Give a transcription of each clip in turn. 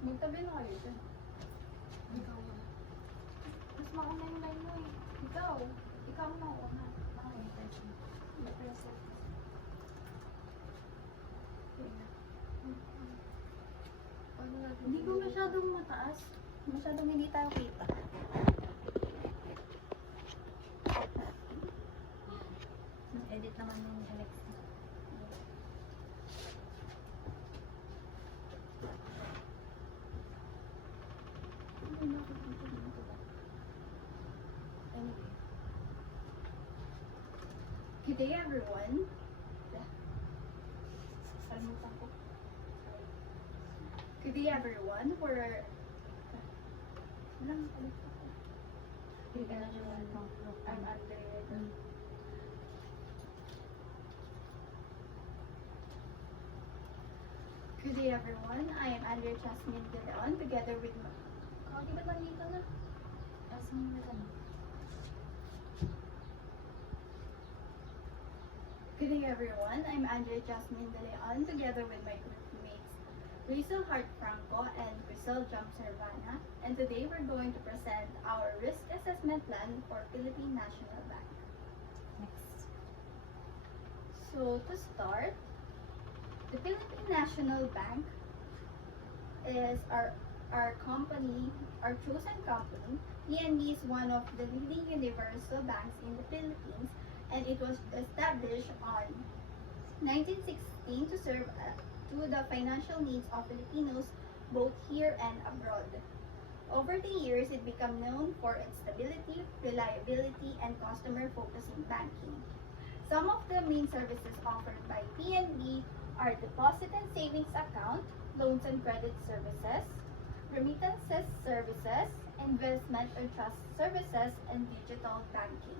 Magtabi na kayo dyan. Ikaw na. Mas mauna yung line mo eh. Ikaw. Ikaw ang mauna. Okay, present. Present. Hindi ko masyadong mataas. Masyadong hindi tayo kita. Edit naman yung Alexa. Anyway. Good day everyone. Salimutan ko. Good day everyone. We're... Walang kalimutan ko. Hindi ka na siya I'm under... Good day everyone. I am Andrea Jasmine De Leon together with my... Di ba nandito na? Asan mo na? Good day everyone. I'm Andrea Jasmine De Leon together with my group mates Rizal Hart Franco and Crisel Jump Servana, and today we're going to present our risk assessment plan for Philippine National Bank. Next. So to start, the Philippine National Bank is our company, our chosen company. PNB is one of the leading universal banks in the Philippines, and it was established on 1916 to serve to the financial needs of Filipinos both here and abroad. Over the years, it became known for its stability, reliability, and customer-focusing banking. Some of the main services offered by PNB are deposit and savings account, loans and credit services, remittances services, investment or trust services, and digital banking.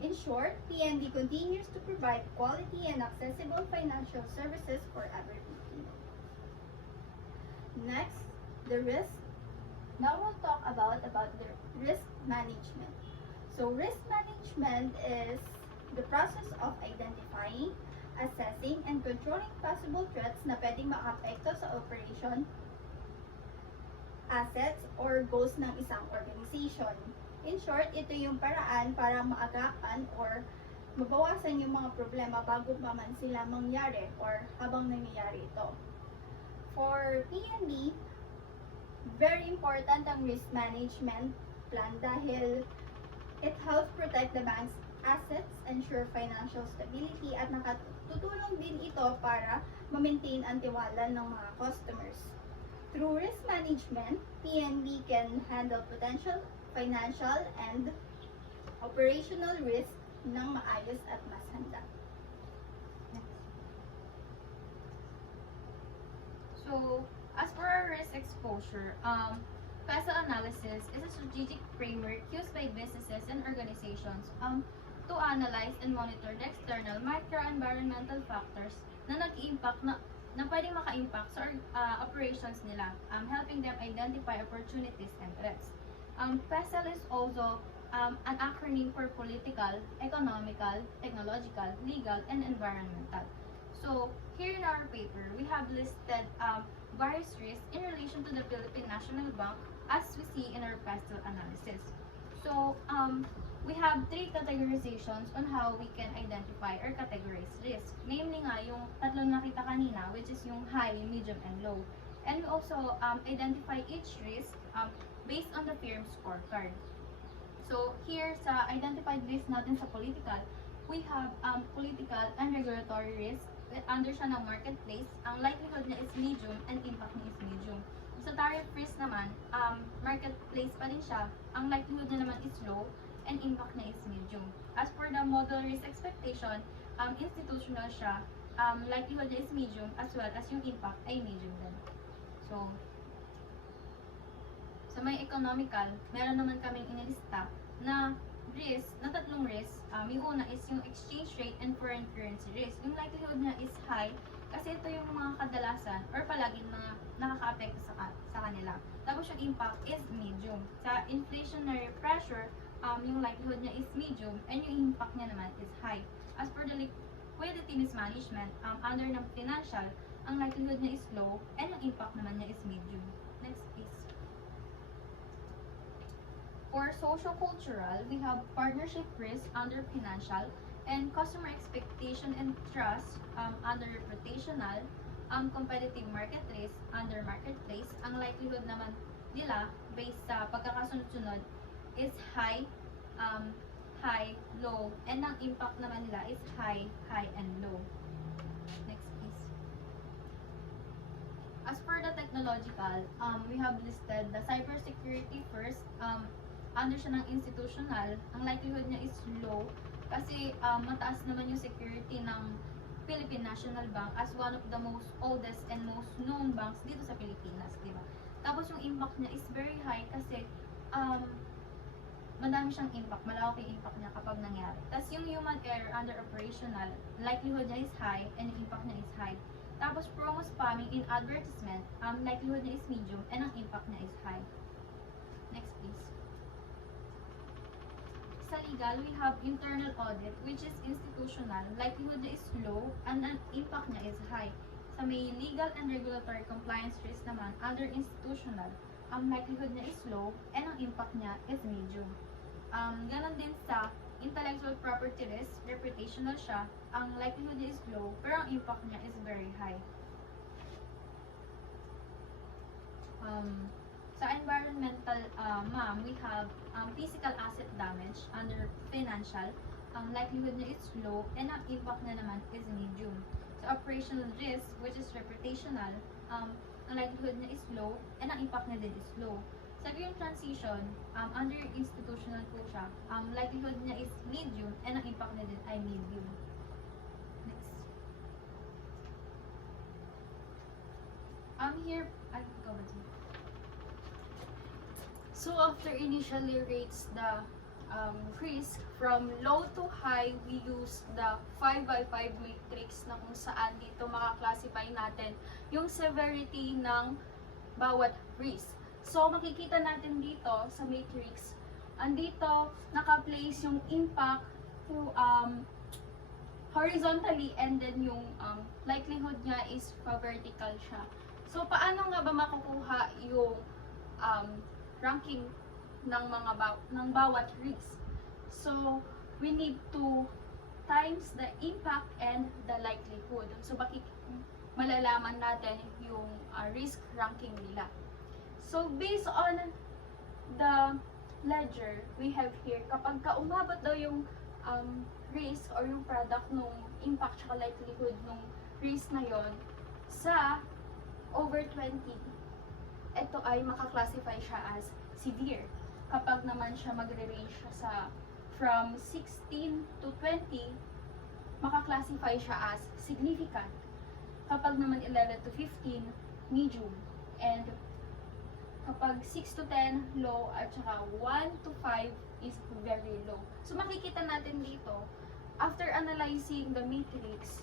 In short, PNB continues to provide quality and accessible financial services for every Filipino. Next, the risk. Now we'll talk about the risk management. So risk management is the process of identifying, assessing, and controlling possible threats na pwedeng makaapekto sa operation, assets, or goals ng isang organization. In short, ito yung paraan para maagapan or mabawasan yung mga problema bago pa man sila mangyari or habang nangyayari ito. For PNB, very important ang risk management plan dahil it helps protect the bank's assets, ensure financial stability, at nakatutulong din ito para ma-maintain ang tiwala ng mga customers. Through risk management, PNB can handle potential financial and operational risk ng maayos at mas handa. So, as for our risk exposure, PESA analysis is a strategic framework used by businesses and organizations to analyze and monitor the external microenvironmental factors na nag-iimpact na pwedeng maka-impact sa operations nila, helping them identify opportunities and threats. PESEL is also an acronym for political, economical, technological, legal, and environmental. So, here in our paper, we have listed various risks in relation to the Philippine National Bank as we see in our PESEL analysis. So, we have three categorizations on how we can identify or categorize risk. Namely nga, yung tatlong nakita kanina, which is yung high, medium, and low. And we also identify each risk based on the firm's scorecard. So, here sa identified risk natin sa political, we have political and regulatory risk. Under siya ng marketplace, ang likelihood niya is medium and impact niya is medium. Sa tariff risk naman, marketplace pa rin siya, ang likelihood niya naman is low and impact niya is medium. As for the model risk expectation, institutional siya, likelihood niya is medium as well as yung impact ay medium din. So, sa may economical, meron naman kaming inilista na risk, na tatlong risk. Yung una is yung exchange rate and foreign currency risk. Yung likelihood niya is high kasi ito yung mga kadalasan or palaging mga nakaka-apekto sa kanila. Tapos yung impact is medium. Sa inflationary pressure, yung likelihood niya is medium and yung impact niya naman is high. As for the liquidity mismanagement, under ng financial, ang likelihood niya is low and yung impact naman niya is medium. for socio-cultural, we have partnership risk under financial, and customer expectation and trust under reputational, competitive market risk under marketplace. Ang likelihood naman nila based sa pagkakasunod-sunod is high, high, low, and ang impact naman nila is high, high, and low. Next please. As for the technological, we have listed the cybersecurity first. Under siya ng institutional, ang likelihood niya is low kasi mataas naman yung security ng Philippine National Bank as one of the most oldest and most known banks dito sa Pilipinas, di ba? Tapos yung impact niya is very high kasi madami siyang impact, malawak yung impact niya kapag nangyari. Tapos yung human error under operational, likelihood niya is high and yung impact niya is high. Tapos promo spamming in advertisement, likelihood niya is medium and ang impact niya is high. Next please. Sa legal, we have internal audit which is institutional, likelihood niya is low and ang impact niya is high. Sa may legal and regulatory compliance risk naman, under institutional, ang likelihood niya is low and ang impact niya is medium. Ganon din sa intellectual property risk, reputational siya, ang likelihood niya is low pero ang impact niya is very high. Sa environmental, we have physical asset damage under financial. Ang likelihood niya is low and ang impact niya naman is medium. Sa operational risk, which is reputational, ang likelihood niya is low and ang impact niya din is low. Sa green transition, under institutional po siya, likelihood niya is medium and ang impact niya din ay medium. Next. Here, ay, ikaw ba dyan? So after initially rates the risk from low to high, we use the 5x5 matrix na kung saan dito makaklasify natin yung severity ng bawat risk. So makikita natin dito sa matrix, andito naka-place yung impact to horizontally and then yung likelihood niya is pa-vertical siya. So paano nga ba makukuha yung ranking ng ng bawat risk? So we need to times the impact and the likelihood. So malalaman natin yung risk ranking nila. So based on the ledger we have here, kapag umabot daw yung risk or yung product nung impact at likelihood nung risk na yon sa over 20, ito ay makaklasify siya as severe. Kapag naman siya magre-range siya sa from 16 to 20, makaklasify siya as significant. Kapag naman 11 to 15, medium. And kapag 6 to 10, low. At saka 1 to 5 is very low. So makikita natin dito, after analyzing the matrix,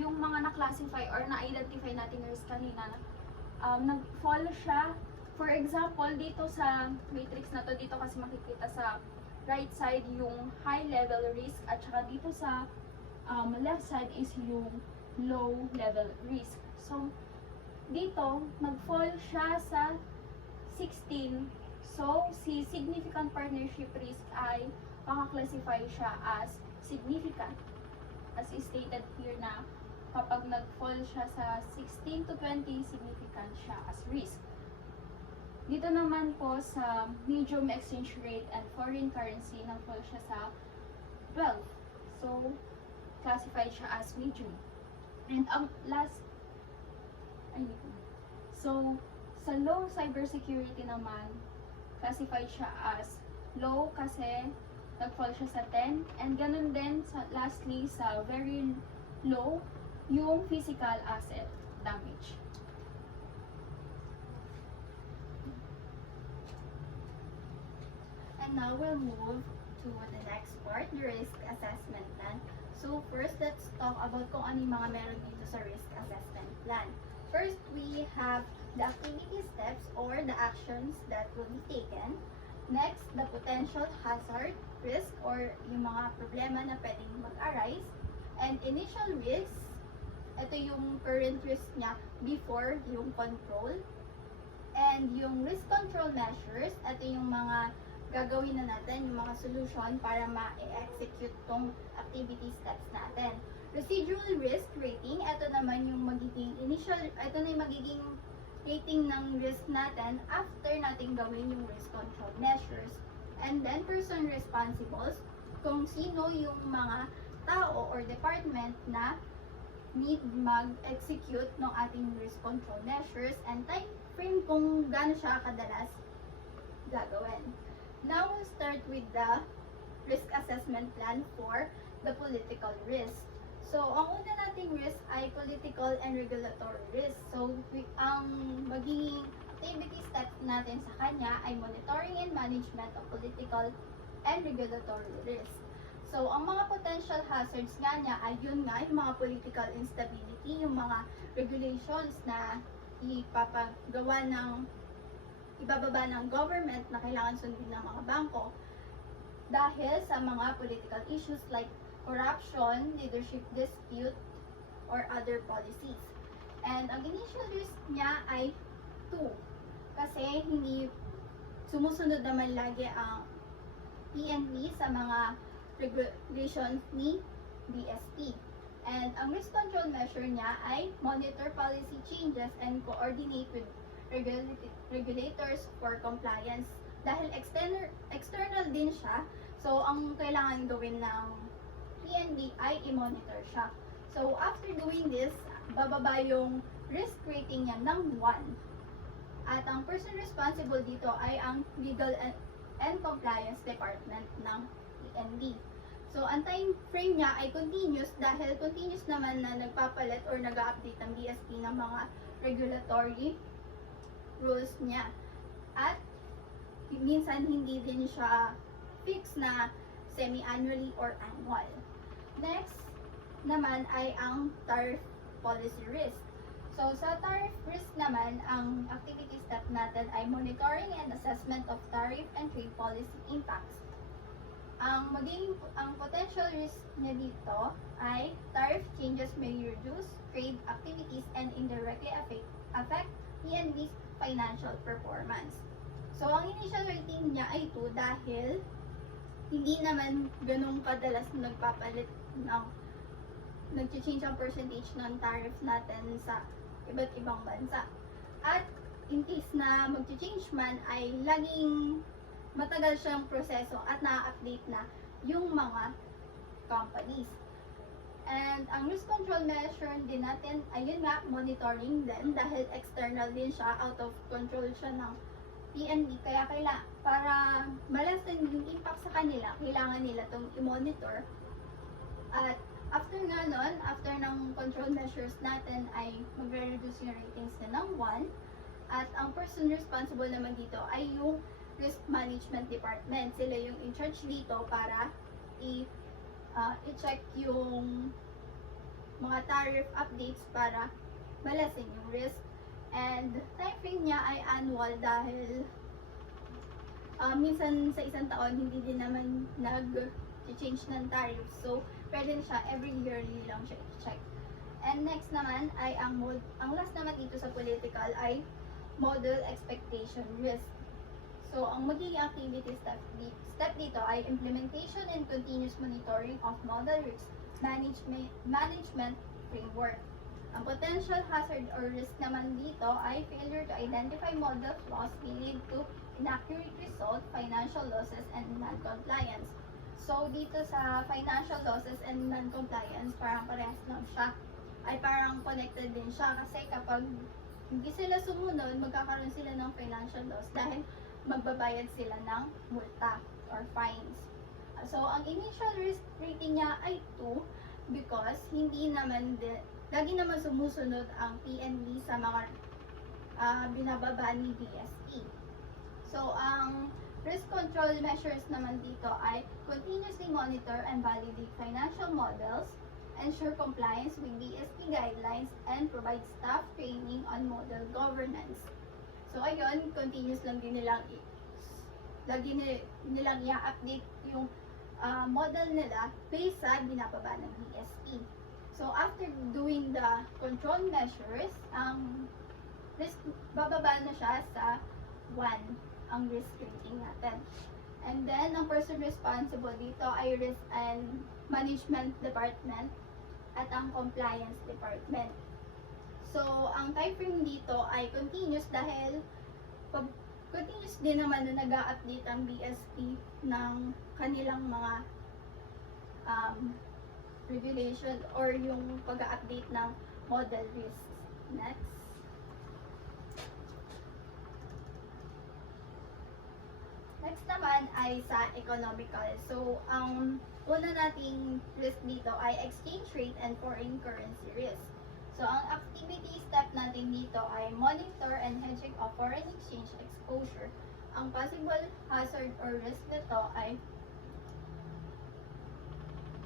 yung mga na-classify or na-identify natin risk kanina, nag-fall siya. For example, dito sa matrix na to, dito kasi makikita sa right side yung high level risk at saka dito sa left side is yung low level risk. So, dito, nag-fall siya sa 16. So, si significant partnership risk ay makaklasify siya as significant. As is stated here na kapag nag-fall siya sa 16 to 20, significant siya as risk. Dito naman po sa medium exchange rate and foreign currency, nag-fall siya sa 12. So, classified siya as medium. And ang last, so, sa low cybersecurity naman, classified siya as low kasi nag-fall siya sa 10. And ganun din, lastly, sa very low, yung physical asset damage. And now we'll move to the next part, the risk assessment plan. So first, let's talk about kung ano yung mga meron dito sa risk assessment plan. First, we have the activity steps or the actions that will be taken. Next, the potential hazard, risk, or yung mga problema na pwedeng mag-arise. And initial risks, ito yung current risk niya before yung control. And yung risk control measures, ito yung mga gagawin na natin yung mga solution para ma-execute tong activity steps natin. Residual risk rating, ito naman yung magiging ito na yung magiging rating ng risk natin after natin gawin yung risk control measures. And then, person responsibles, kung sino yung mga tao or department na need mag-execute ng ating risk control measures, and time frame kung gaano siya kadalas gagawin. Now, we'll start with the risk assessment plan for the political risk. So, ang una nating risk ay political and regulatory risk. So, ang magiging activity steps natin sa kanya ay monitoring and management of political and regulatory risk. So, ang mga potential hazards nga niya ay yun nga, yung mga political instability, yung mga regulations na ibababa ng government na kailangan sundin ng mga bangko dahil sa mga political issues like corruption, leadership dispute, or other policies. And ang initial risk niya ay 2 kasi hindi sumusunod naman lagi ang PNP sa mga regulations ni BSP. And ang risk control measure niya ay monitor policy changes and coordinate with regulators for compliance. Dahil external din siya, so ang kailangan gawin ng PNP ay i-monitor siya. So after doing this, bababa yung risk rating niya ng 1. At ang person responsible dito ay ang Legal and Compliance Department ng PNP. So, ang time frame niya ay continuous dahil continuous naman na nagpapalit or nag-update ang BSP ng mga regulatory rules niya. At minsan hindi din siya fixed na semi-annually or annual. Next naman ay ang tariff policy risk. So, sa tariff risk naman, ang activity step natin ay monitoring and assessment of tariff and trade policy impacts. Ang potential risk niya dito ay tariff changes may reduce trade activities and indirectly affect PNB's financial performance. So, ang initial rating niya ay 2 dahil hindi naman ganun kadalas nag-change ang percentage ng tariff natin sa iba't ibang bansa. At in case na mag-change man ay laging matagal siyang proseso at na-update na yung mga companies. And ang risk control measure din natin, ayun nga, monitoring din dahil external din siya, out of control siya ng PNB. Kaya para malasan yung impact sa kanila, kailangan nila itong i-monitor. At after ng control measures natin ay magre-reduce yung ratings na ng 1. At ang person responsible naman dito ay yung Risk Management Department. Sila yung in charge dito para i-check yung mga tariff updates para malasin yung risk. And time frame niya ay annual dahil minsan sa isang taon hindi din naman nag-change ng tariff. So, pwede siya every yearly lang siya i-check. And next naman ay ang last naman dito sa political ay model expectation risk. So, ang magiging activity step dito ay implementation and continuous monitoring of model risk management framework. Ang potential hazard or risk naman dito ay failure to identify model flaws may lead to inaccurate result, financial losses, and non-compliance. So, dito sa financial losses and non-compliance, parang parehas lang siya. Ay parang connected din siya kasi kapag hindi sila sumunod, magkakaroon sila ng financial loss dahil magbabayad sila ng multa or fines. So, ang initial risk rating niya ay 2 because lagi naman sumusunod ang PNB sa mga binababa ni BSE. So, ang risk control measures naman dito ay continuously monitor and validate financial models, ensure compliance with BSP guidelines, and provide staff training on model governance. So, ayun, continuous lang din nilang i-update yung model nila based sa binababa ng BSP. So, after doing the control measures, bababa na siya sa 1 ang risk rating natin. And then, ang person responsible dito ay Risk and Management Department at ang Compliance Department. So, ang time frame dito ay continuous dahil continuous din naman na nag-a-update ang BSP ng kanilang mga regulation or yung pag-a-update ng model risks. Next. Next naman ay sa economical. So, ang una nating risk dito ay exchange rate and foreign currency risk. So, ang activity step natin dito ay monitor and hedging of foreign exchange exposure. Ang possible hazard or risk nito ay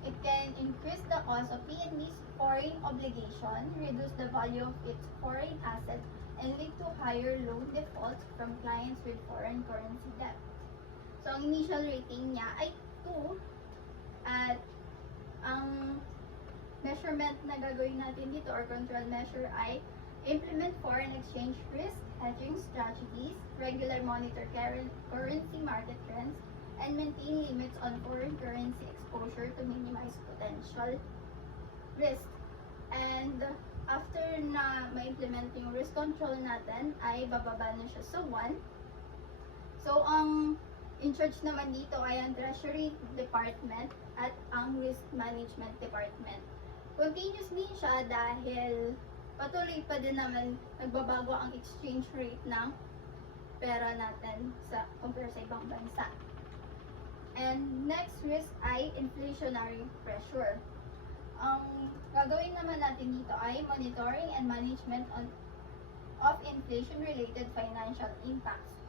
it can increase the cost of PNB's foreign obligation, reduce the value of its foreign assets, and lead to higher loan defaults from clients with foreign currency debt. So, ang initial rating niya ay 2 at ang measurement na gagawin natin dito or control measure ay implement foreign exchange risk hedging strategies, regular monitor currency market trends, and maintain limits on foreign currency exposure to minimize potential risk. And after na ma-implement yung risk control natin, ay bababa na siya sa 1. So, ang in charge naman dito ay ang Treasury Department at ang Risk Management Department. Continuous din siya dahil patuloy pa din naman nagbabago ang exchange rate ng pera natin sa compare sa ibang bansa. And next risk ay inflationary pressure. Ang gagawin naman natin dito ay monitoring and management of inflation-related financial impacts.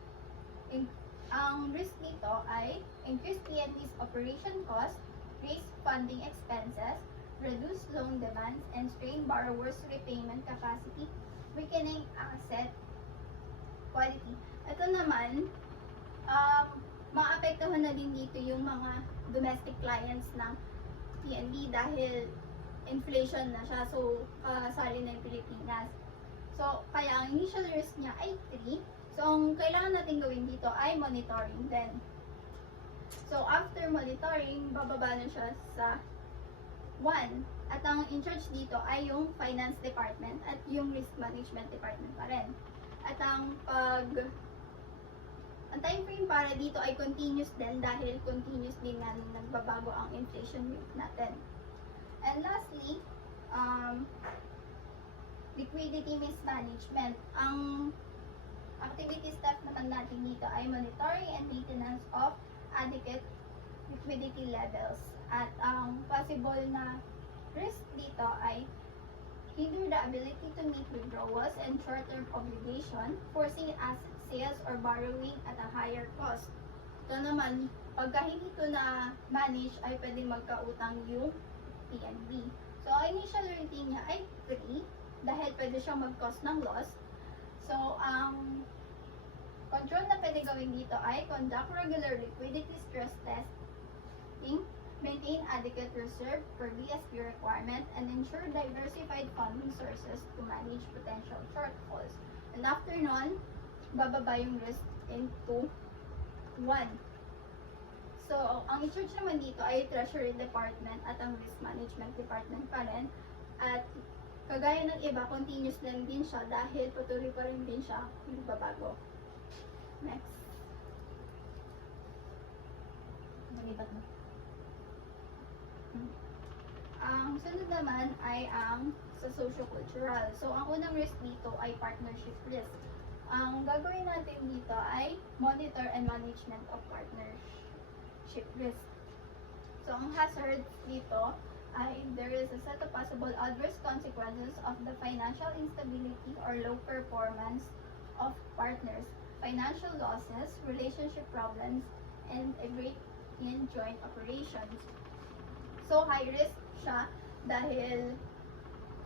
Ang risk dito ay increased PNB's operation cost, raise funding expenses, reduce loan demands, and strain borrowers' repayment capacity, weakening asset quality. Ito naman, maapektuhan na din dito yung mga domestic clients ng PNB dahil inflation na siya, so kasali na yung Pilipinas. So, kaya ang initial risk niya ay 3. So, ang kailangan natin gawin dito ay monitoring din. So, after monitoring, bababa na siya sa 1. At ang in charge dito ay yung Finance Department at yung Risk Management Department pa rin. At ang time frame para dito ay continuous din dahil continuous din na nagbabago ang inflation rate natin. And lastly, liquidity mismanagement. Ang activity step naman natin dito ay monitoring and maintenance of adequate liquidity levels. At ang possible na risk dito ay hinder the ability to meet withdrawals and short-term obligation, forcing asset sales or borrowing at a higher cost. Ito naman, pagka hindi ito na manage ay pwedeng magkautang yung PNB. So, ang initial rating niya ay 3 dahil pwede siyang mag-cause ng loss. So, ang control na pwede gawin dito ay conduct regular liquidity stress testing, maintain adequate reserve per BSP requirement, and ensure diversified funding sources to manage potential shortfalls. And after nun, bababa yung risk into 1. So, ang in-charge naman dito ay Treasury Department at ang Risk Management Department pa rin. At kagaya ng iba, continuous lang din siya dahil patuloy pa rin din siya nagbabago. Next. Malibat na. Ang sunod naman ay ang sa socio-cultural. So, ang unang risk dito ay partnership risk. Ang gagawin natin dito ay monitor and management of partnership risk. So, ang hazard dito ay there is a set of possible adverse consequences of the financial instability or low performance of partners, financial losses, relationship problems, and a break in joint operations. So, high risk siya dahil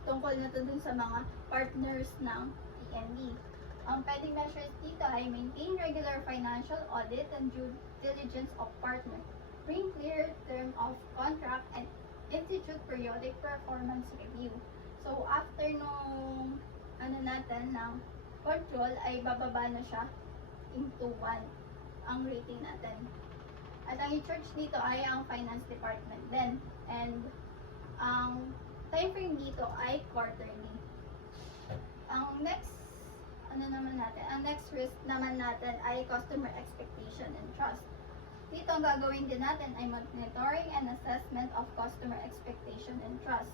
tungkol na to dun sa mga partners ng PNB. Ang pwedeng measures dito ay maintain regular financial audit and due diligence of partners, bring clear term of contract, and institute periodic performance review. So, after nung natin ng control ay bababa na siya into 1 ang rating natin. At ang in-charge dito ay ang finance department din. And ang time frame dito ay quarterly. Ang next risk naman natin ay customer expectation and trust. Dito ang gagawin din natin ay monitoring and assessment of customer expectation and trust.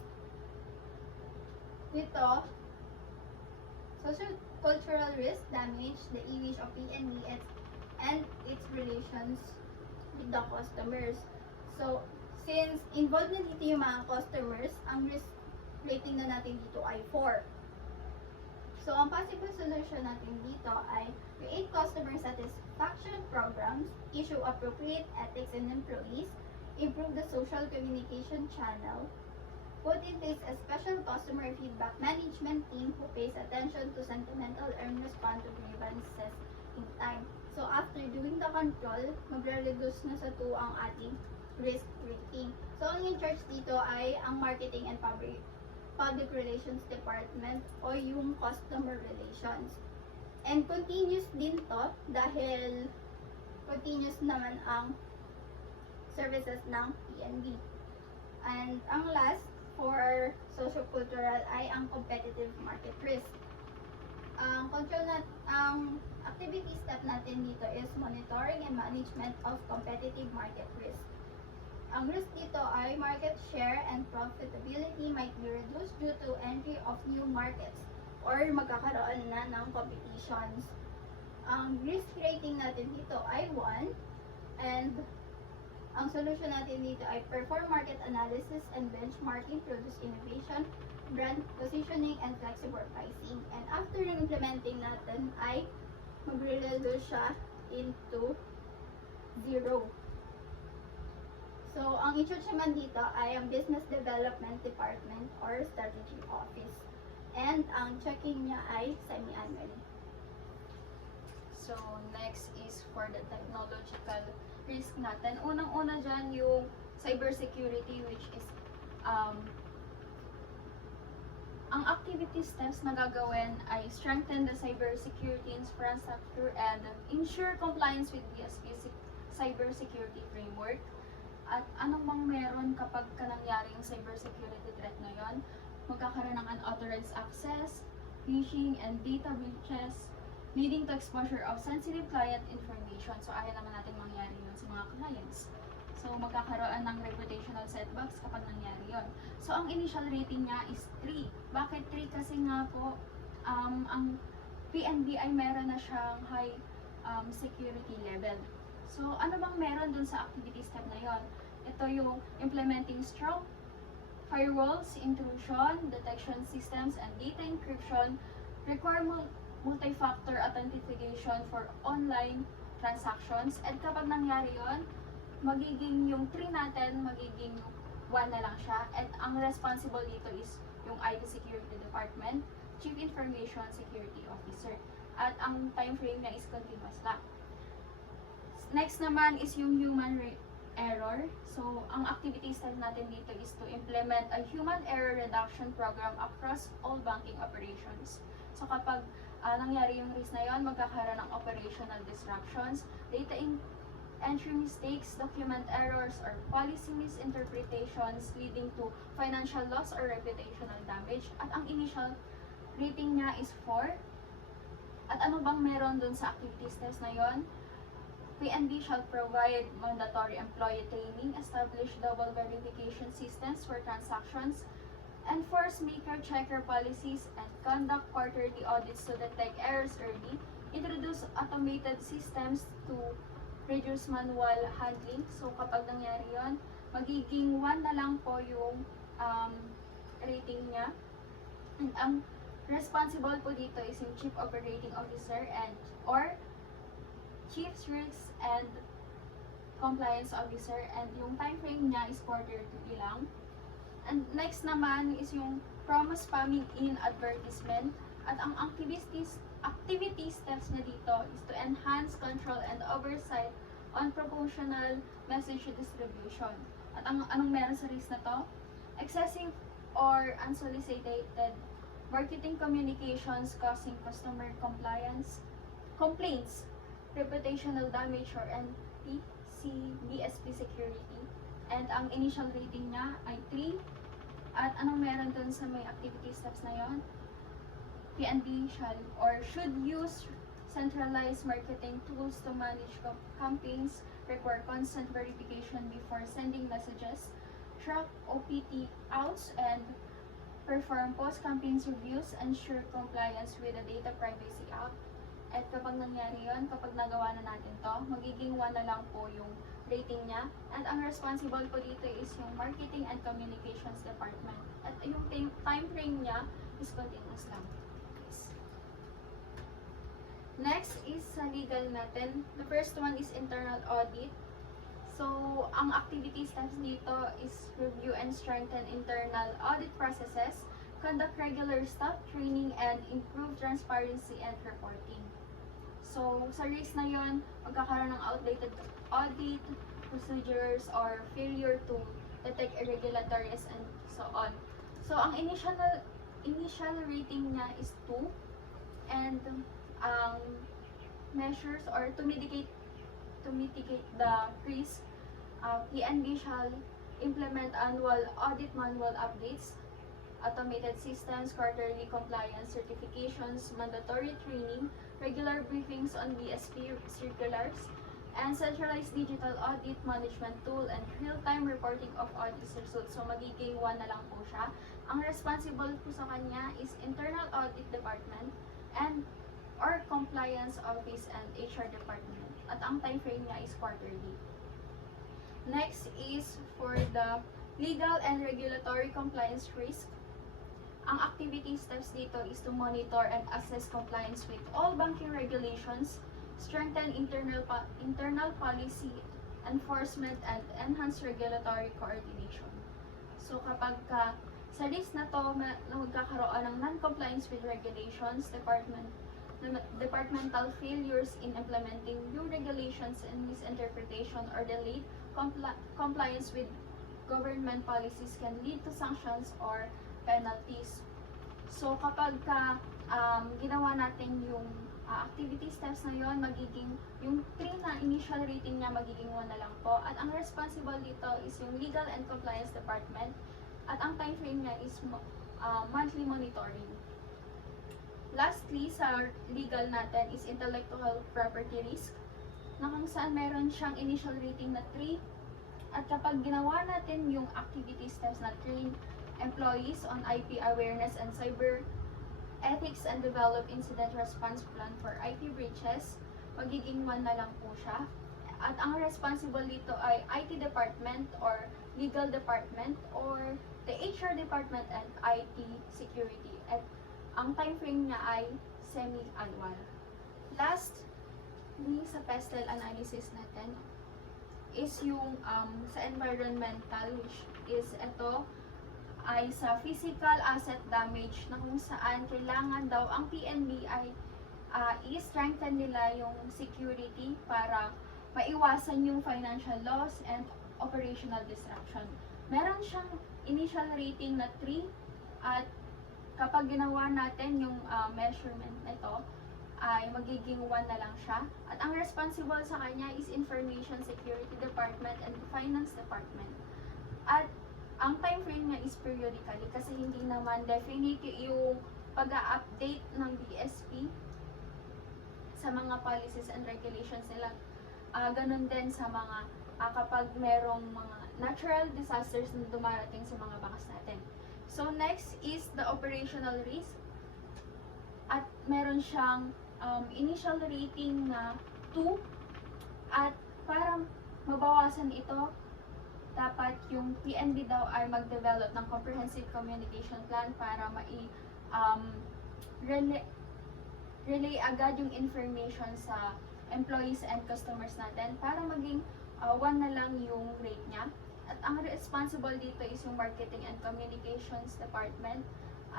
Dito, social cultural risk damage the image of PNB and its relations with the customers. So, since involved na dito yung mga customers, ang risk rating na natin dito ay 4. So, ang possible solution natin dito ay create customer satisfaction programs, issue appropriate ethics in employees, improve the social communication channel, put in place a special customer feedback management team who pays attention to sentimental and respond to grievances in time. So, after doing the control, magre-reduce na sa 2 ang ating risk rating. So, ang in-charge dito ay ang marketing and public relations department o yung customer relations. And continuous din to dahil continuous naman ang services ng PNB. And ang last for socio-cultural ay ang competitive market risk. Ang activity step natin dito is monitoring and management of competitive market risk. Ang risk dito ay market share and profitability might be reduced due to entry of new markets or magkakaroon na ng competitions. Ang risk rating natin dito ay 1 and ang solution natin dito ay perform market analysis and benchmarking, produce innovation, brand positioning, and flexible pricing. And after ng implementing natin ay magre-reduce siya into 0. So, ang in-charge naman dito ay ang Business Development Department or Strategy Office. And ang checking niya ay semi-annually. So, next is for the technological risk natin. Unang-una dyan yung cybersecurity, which is ang activity steps na gagawin ay strengthen the cybersecurity infrastructure and ensure compliance with BSP cybersecurity framework. At anong bang meron kapag nangyari yung cybersecurity threat na yon? Magkakaroon ng unauthorized access, phishing, and data breaches, leading to exposure of sensitive client information. So, ayaw naman natin mangyari yun sa mga clients. So, magkakaroon ng reputational setbacks kapag nangyari yun. So, ang initial rating niya is 3. Bakit 3? Kasi nga po, ang PNB ay meron na siyang high security level. So, ano bang meron dun sa activity step na yon? Ito yung implementing strong firewalls, intrusion, detection systems, and data encryption, require multi-factor authentication for online transactions. And kapag nangyari yon, magiging yung 3 natin, magiging 1 na lang siya. And ang responsible dito is yung IT Security Department, Chief Information Security Officer. At ang time frame niya is continuous lang. Next naman is yung human error. So, ang activity step natin dito is to implement a human error reduction program across all banking operations. So, kapag nangyari yung risk na yon, magkakaroon ng operational disruptions, data entry mistakes, document errors, or policy misinterpretations leading to financial loss or reputational damage. At ang initial rating niya is 4. At ano bang meron dun sa activity steps na yon? PNB shall provide mandatory employee training, establish double verification systems for transactions, enforce maker-checker policies, and conduct quarterly audits to detect errors early, introduce automated systems to reduce manual handling. So, kapag nangyari yun, magiging 1 na lang po yung rating niya. And ang responsible po dito is yung Chief Operating Officer or Chief Risk and Compliance Officer, and yung time frame niya is quarterly lang. And next naman is yung promo spamming in advertisement. At ang activity steps na dito is to enhance control and oversight on promotional message distribution. At anong meron sa risk na to? Excessive or unsolicited marketing communications causing customer complaints, reputational damage, or si BSP Security. And ang initial rating niya ay 3. At anong meron dun sa may activity steps na yon? PNB shall or should use centralized marketing tools to manage campaigns, require constant verification before sending messages, track OPT outs, and perform post-campaign reviews, ensure compliance with the Data Privacy Act. At kapag nangyari yun, kapag nagawa na natin to, magiging 1 na lang po yung rating niya. And ang responsible po dito is yung Marketing and Communications Department. At yung time frame niya is continuous lang. Yes. Next is sa legal natin. The first one is internal audit. So, ang activity steps dito is review and strengthen internal audit processes, conduct regular staff training, and improve transparency and reporting. So, sa risk na yon, magkakaroon ng outdated audit procedures or failure to detect irregularities and so on. So, ang initial rating niya is 2, and ang measures or to mitigate the risk, PNB shall implement annual audit manual updates, automated systems, quarterly compliance certifications, mandatory training, regular briefings on BSP circulars, and centralized digital audit management tool and real-time reporting of audit results. So magiging 1 na lang po siya. Ang responsible po sa kanya is Internal Audit Department and or Compliance Office and HR Department. At ang time frame niya is quarterly. Next is for the legal and regulatory compliance risk. Ang activity steps dito is to monitor and assess compliance with all banking regulations, strengthen internal policy enforcement, and enhance regulatory coordination. So kapag sa list na to magkakaroon ng non-compliance with regulations, departmental failures in implementing new regulations and misinterpretation or delayed compliance with government policies can lead to sanctions or penalties. So kapag ginawa natin yung activity steps na yon, magiging yung 3 na initial rating niya magiging 1 na lang po. At ang responsible dito is yung Legal and Compliance Department. At ang time frame niya is monthly monitoring. Lastly, sa legal natin is intellectual property risk, na kung saan meron siyang initial rating na 3. At kapag ginawa natin yung activity steps na train employees on IP awareness and cyber ethics and develop incident response plan for IP breaches, magiging 1 na lang po siya. At ang responsible dito ay IT department or legal department or the HR department and IT security. At ang time frame niya ay semi-annual. Last, sa pestle analysis natin is yung sa environmental, which is ito ay sa physical asset damage, na kung saan kailangan daw ang PNB ay i-strengthen nila yung security para maiwasan yung financial loss and operational disruption. Meron siyang initial rating na 3, at kapag ginawa natin yung measurement nito ay magiging 1 na lang siya. At ang responsible sa kanya is Information Security Department and Finance Department. At ang time frame niya is periodically kasi hindi naman definite yung pag-update ng BSP sa mga policies and regulations nila. Ganun din sa mga kapag merong mga natural disasters na dumarating sa mga bakas natin. So next is the operational risk. At meron siyang initial rating na 2. At para mabawasan ito, dapat yung PNB daw ay mag-develop ng comprehensive communication plan para relay agad yung information sa employees and customers natin para maging 1 na lang yung rate niya. At ang responsible dito is yung Marketing and Communications Department.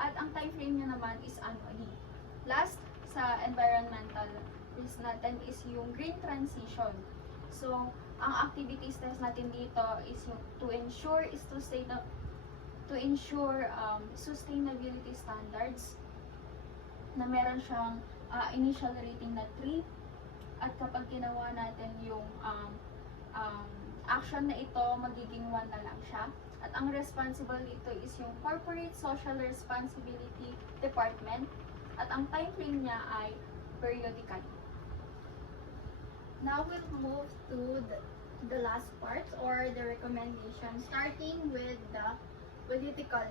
At ang time frame niya naman is annually. Last, sa environmental risk natin is yung green transition. So, ang activities test natin dito is yung to ensure sustainability standards, na meron siyang initial rating na 3. At kapag ginawa natin yung action na ito, magiging one na lang siya. At ang responsible nito is yung Corporate Social Responsibility Department. At ang time frame niya ay periodically. Now we'll move to the last part or the recommendation, starting with the political.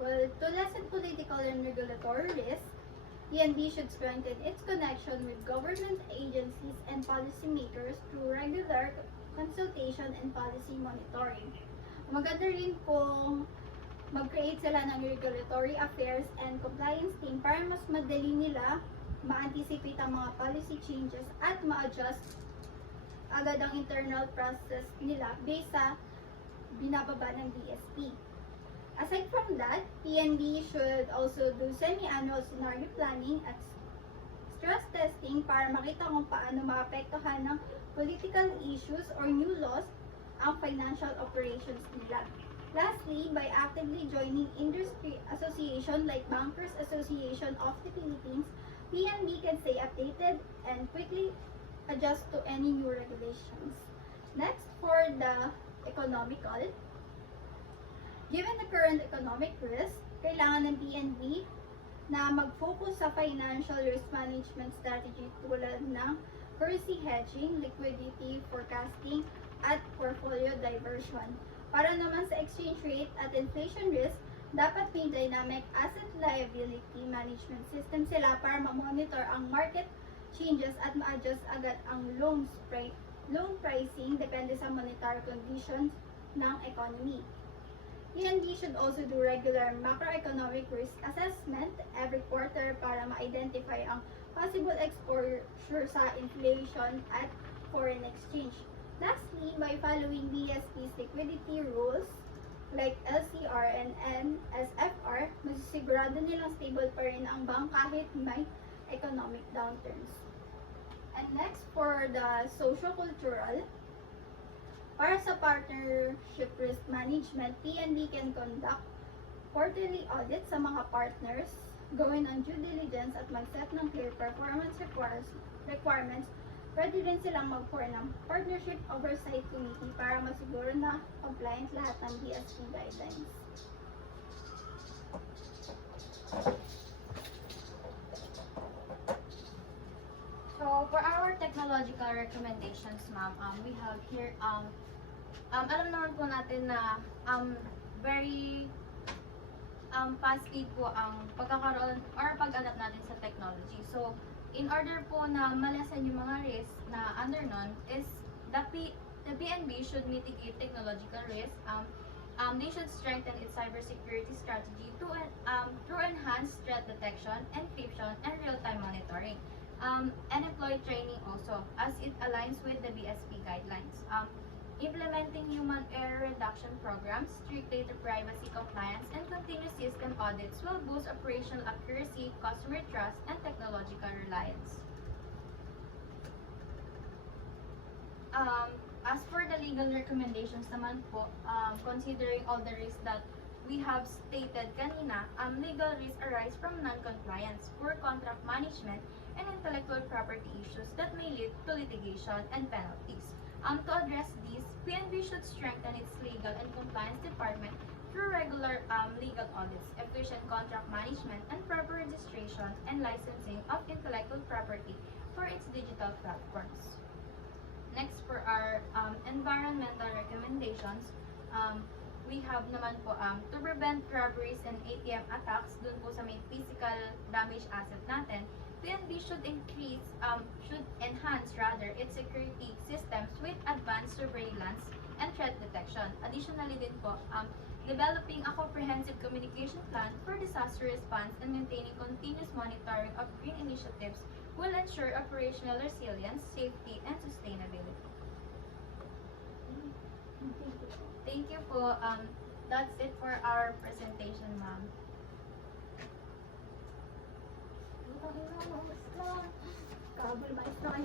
Well, to lessen political and regulatory risk, PNB should strengthen its connection with government agencies and policymakers through regular consultation and policy monitoring. Maganda rin kung mag-create sila ng regulatory affairs and compliance team para mas madali nila ma-anticipate ang mga policy changes at ma-adjust agad ang internal process nila based sa binababa ng BSP. Aside from that, PNB should also do semi-annual scenario planning at stress testing para makita kung paano maapektuhan ng political issues or new laws ang financial operations nila. Lastly, by actively joining industry association like Bankers Association of the Philippines, PNB can stay updated and quickly adjust to any new regulations. Next, for the economical, given the current economic risk, kailangan ng PNB na mag-focus sa financial risk management strategy tulad ng currency hedging, liquidity forecasting, at portfolio diversion. Para naman sa exchange rate at inflation risk, dapat may dynamic asset liability management system sila para ma-monitor ang market changes at ma-adjust agad ang loan pricing depende sa monetary conditions ng economy. PNB should also do regular macroeconomic risk assessment every quarter para ma-identify ang possible exposure sa inflation at foreign exchange. Lastly, by following BSP's liquidity rules like LCR and NSFR, masisigurado nilang stable pa rin ang bank kahit may economic downturns. And next, for the socio-cultural, para sa partnership risk management, PNB can conduct quarterly audit sa mga partners, gawin ang due diligence at mag-set ng clear performance requirements. Pwede rin silang mag-form ng Partnership Oversight Committee para masiguro na compliant lahat ng BSP guidelines. So, for our technological recommendations, ma'am, we have here, alam naman po natin na very fast speed po ang pagkakaroon or pag-adapt natin sa technology. So, in order po na malasan yung mga risks na under nun is the PNB should mitigate technological risk. They should strengthen its cybersecurity strategy through enhanced threat detection, encryption, and real-time monitoring. And employee training also, as it aligns with the BSP guidelines. Implementing human error reduction programs, strict data privacy compliance, and continuous system audits will boost operational accuracy, customer trust, and technological reliance. As for the legal recommendations naman po, considering all the risks that we have stated kanina, legal risks arise from non-compliance, poor contract management, and intellectual property issues that may lead to litigation and penalties. To address these, PNB should strengthen its legal and compliance department through regular legal audits, efficient contract management, and proper registration and licensing of intellectual property for its digital platforms. Next, for our environmental recommendations, we have naman po to prevent robberies and ATM attacks dun po sa may physical damage asset natin. PNB should enhance its security systems with advanced surveillance and threat detection. Additionally din po, developing a comprehensive communication plan for disaster response and maintaining continuous monitoring of green initiatives will ensure operational resilience, safety, and sustainability. Thank you po. That's it for our presentation, ma'am. Kabul, mais na kayo.